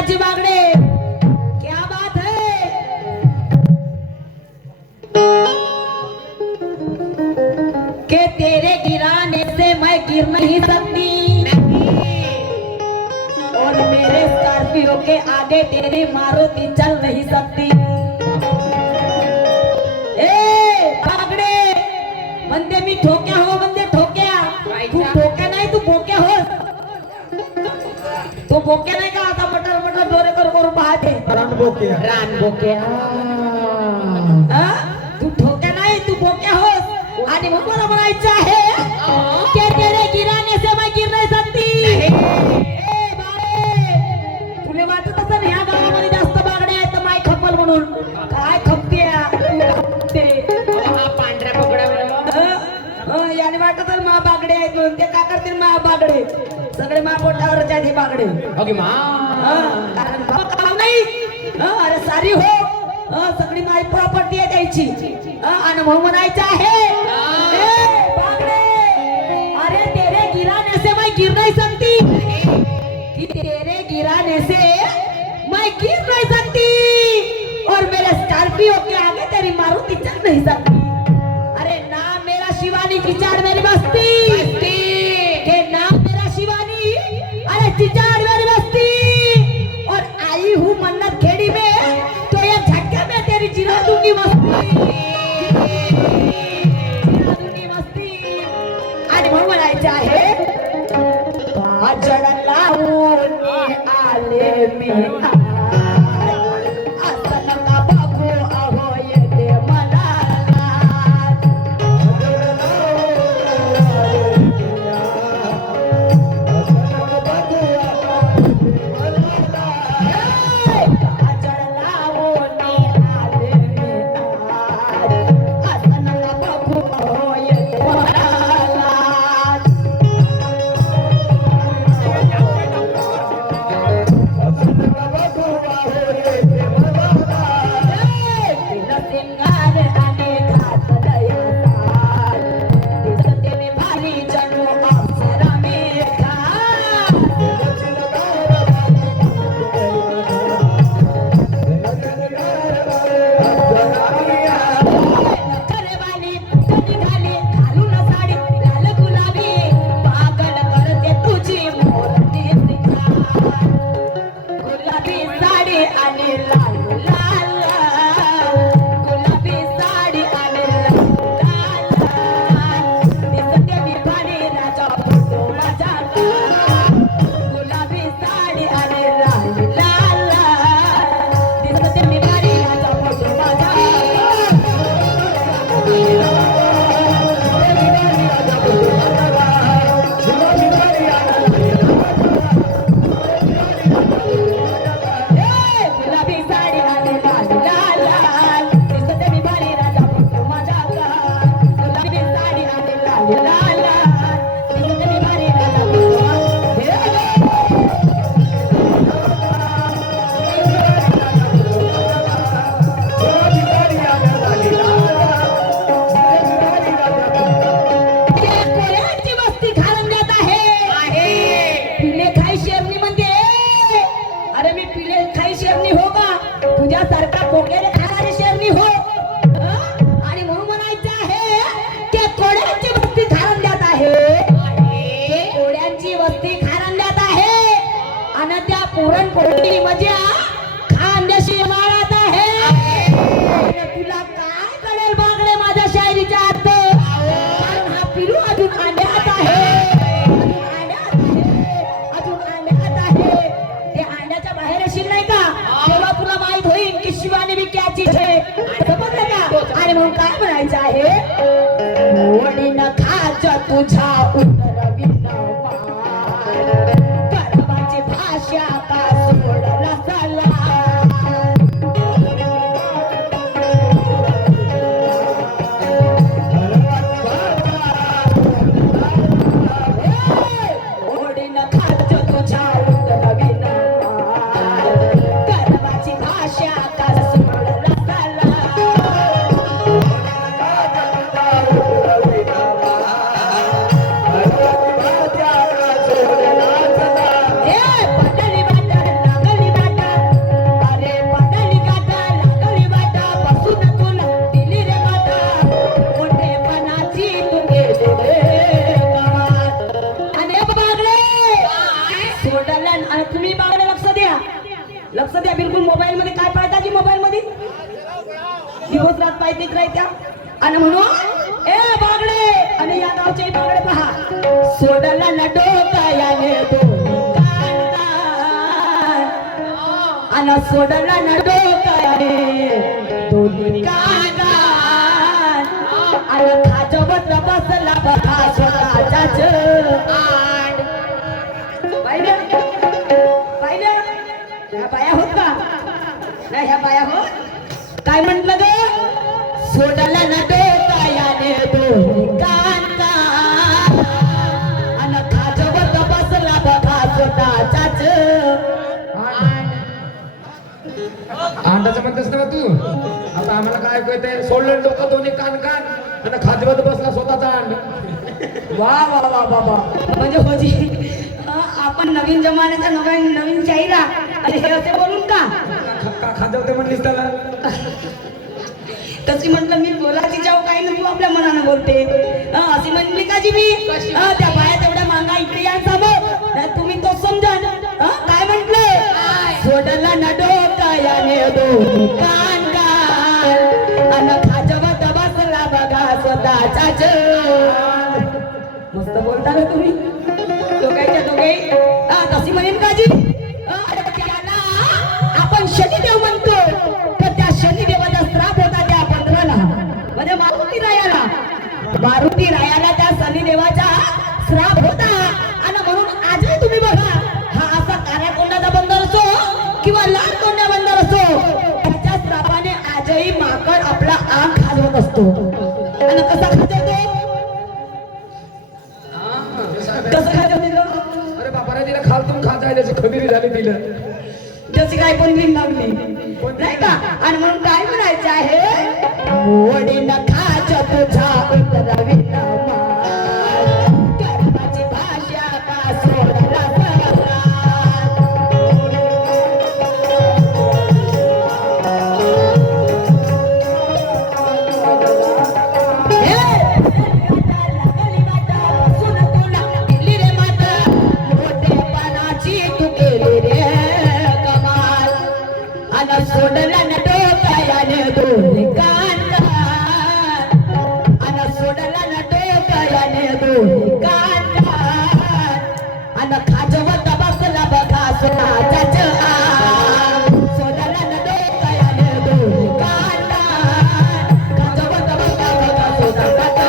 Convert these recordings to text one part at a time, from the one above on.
राजी बागड़े, क्या बात है। के तेरे गिराने से मैं गिर नहीं सकती, और मेरे स्कॉर्पियो के आगे तेरी मारुति चल नहीं सकती। ए बागड़े, बंदे मी ठोक्या हो, बंदे ठोक्या, तू ठोक्या नाही, तू बोक्या हो, तू बोक्या नाही का, आता मटर मटर दोरे करू पाहते रान बोक्या हा? तू ठोक्या नाही, तू बोक्या होस, आणि मग मला म्हणायचं आहे की तेरे गिराने से मैं गिर नाही सकती। ए बाळे, तुला वाटत असेल ह्या गावामध्ये जास्त बागडे आहेत तर माय खपल म्हणून, काय खपते हा पांढऱ्या पगड्यावर याने वाटत असेल मा बागडे आहेत म्हणून, ते का करतील मा बागडे, सगळे मा पोटावरच्या हे बागडे, ओके मा कारण भाव नाही, अरे सारी हो, सगळी माझी प्रॉपर्टी आहे द्यायची, आणि म्हणून म्हणायचं आहे ए बागडे, अरे तेरे गिराने से मैं गिर नहीं सकती, कि तेरे गिराने से मैं गिर नहीं सकती, और मेरे स्कॉर्पियो के आगे तेरी मारुति चल नहीं सकती। अरे नाम मेरा शिवानी, चिचाड़ मेरी बस्ती, के नाम मेरा शिवानी, अरे चिचाड़ मेरी बस्ती, और आई हूँ मन्नत खेड़ी में, तो ये झटके में तेरी जिरा दूंगी मस्ती, जिरा दूंगी मस्ती। आणि म्हणून म्हणायचं आहे काजळ लावून आले मी असं नका बघू, अहो येते मला काजळ लावून आले मी असं नका बघू, अहो येते मला पुरणपोळी मजा खांद्याशी मारत आहे। तुला काय कळेल बागडे माझ्या शायरीच्या अर्थ, हा पिलू अजून अंड्यात आहे, अजून अंड्यात आहे, ते अंड्याच्या बाहेर असेल नाही का, तेव्हा तुला माहित होईल की शिवानी बी क्या चीज है, समजलं का। आणि म्हणून काय म्हणायचं आहे, ओढी न खाज तुझा उतरविन कर्माची भाषा का सोडला चला, ओढी न खाज तुझा उतरविन कर्माची भाषा का सोडला चला, लक्ष द्या बिलकुल. मोबाईल मध्ये काय पाहता की मोबाईल मध्ये दिवस रात पाहतेच राहत्या. आणि म्हणून ए बागडे आणि या गावचे बागडे पहा. सोडला ना डोकायाने आणि सोडला ना डोकायाने दोन्ही कानात आणि खाजवत बसला बघा स्वतःच्याच आड. पाहिलं पाहिलं ह्या बाया होत का नाही? ह्या बाया होत. काय म्हंटल ग? सोडला ना डोकायाने दोन्ही कानात आणि खाजवत बसला बघा स्वतःच्याच अंडाचं म्हणतेस ना तू. आता आम्हाला काय कळतंय? सोडलं डोकं दोन्ही कान कान आणि खाजवत बसला स्वतःचा अंड. वा वा वा वा वा. म्हणजे होजी आपण नवीन जमान्याचा नवीन नवीन चाहिदा आणि हे असे बोलून का खाजवते म्हणलीस त्याला? तशी म्हटलं मी बोलायची जाऊ काही ना तू आपल्या मनानं बोलते. अशी म्हणली का जी मी त्या बाया तेवढ्या मागा इकडे या समोर तुम्ही तो समजा. काय म्हंटले? सोडला ना डोकायाने दोन्ही कान कान आणि खाजवत बसला बघा स्वतःचाच. मस्त बोलता ना तुम्ही दोघांच्या दोघे. तशी म्हणेन का जी आपण शनिदेव म्हणतो तर त्या शनिदेवाचा श्राप होता त्या 15ला म्हणजे मारुती रायाला त्या शनिदेवाचा श्राप होता. आणि म्हणून आजही तुम्ही बघा हा असा काऱ्या कोंडाचा बंदर असो किंवा लाल कोंडा बंदर असो त्याच्या श्रापाने आजही माकड आपला आंग खाजवत असतो. आणि कसा खाजवतो? कसं खाजवतो? अरे बापाने तिला खालतून खाजाय त्याची खबीरी झाली तिला. जशी काय पण बिन लागली नाही का. आणि म्हणून काय म्हणायचं आहे? मोडी नखाच्या तुझा उतरविला कर्माची भाषा का सोडला सोडला ना डोकायाने दोन्ही कान आणि सोडला ना डोकायाने दोन्ही कान आणि खाजवत बसला बघा स्वतःचाच आंग. सोडला ना डोकायाने दोन्ही कान खाजवत बसला बघा स्वतःचाच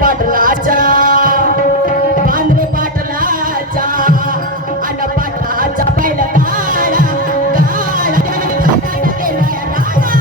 पाटलाच्या पांढरे पाटलाच्या आणि पाटलाच्या बैल काळा काळा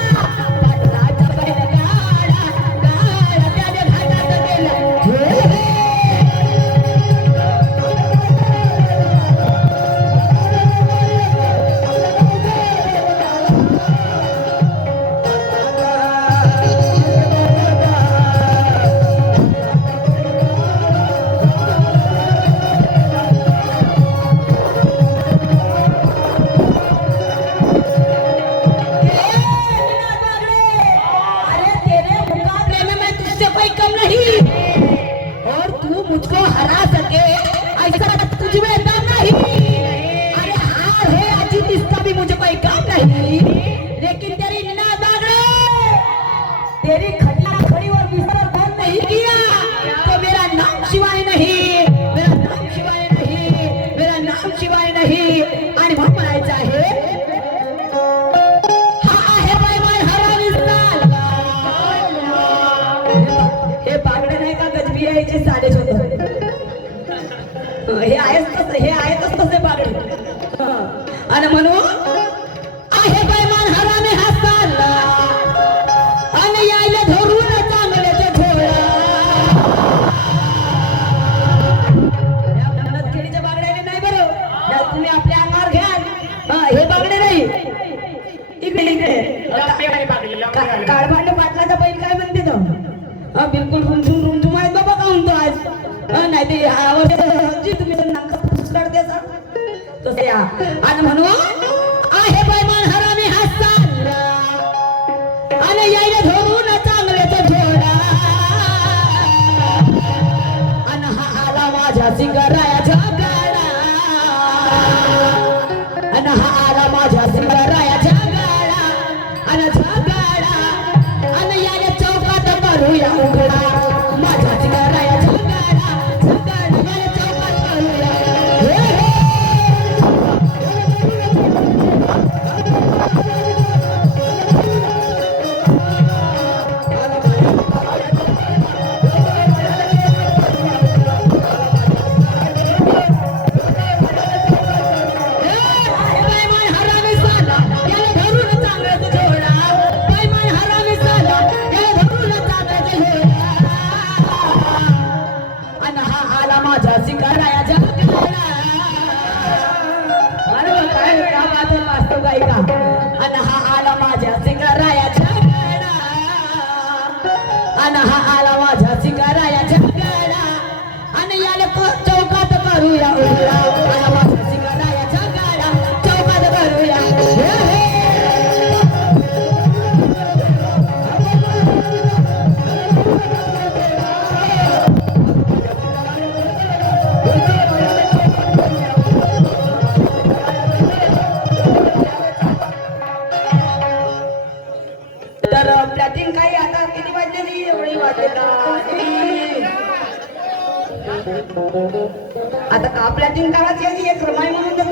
हे आहेच तसं, हे आहेतच तसे बागडे. आणि म्हणून आहे बैमान हरामी हसाला आणि यायला धरून चांगल्याचे झोळा. या मनतखेडीच्या बागड्याने नाही बरं, या तुम्ही आपल्या अंगावर घ्याल. हे बागडे नाही. इकडे इकडे काळभांड पाटलाचा बैल काय म्हणते तो? बिलकुल रुमझुम रुमझुम आहेत बाबा. काहून तो आज नाही ते यावर्षी तुम्ही नाका काढते तसे या. आणि म्हणून आहे बैमान हरामी हसाला आणि यायला धरून चांगल्याचा झोडा. आणि हा आला माझ्या सिंगरायाच्या गाडा. आणि हा आला माझ्या सिंगरायाच्या गाडा. आणि झगाडा आणि याला चौकात करूया उघडा. माझ्या सिंगरायाच्या गाडा झगाडा याला चौकात करूया. हे हे. बैमान हरामी साला याला धरून चांगल्याचा झोडा. बैमान हरामी साला याला धरून चांगल्याचा झोडा. आणि हा आला माझ्या सिंगरायाच्या गाडा. अरे वा, काय बात आहे वास्तव गायिका. आणि हा आला माझ्या सिंगरायाच्या गाडा. आणि हा आला माझ्या सिंगरायाच्या गाडा. आणि याला चौकात करूया उघडा. आला माझ्या सिंगरायाच्या गाडा चौकात करूया. हे हे. तर प्लॅटिंग काही आता किती वाजलेली? एवढी वाजले का? आता का प्लॅटिंग काढायची एक रमाई म्हणून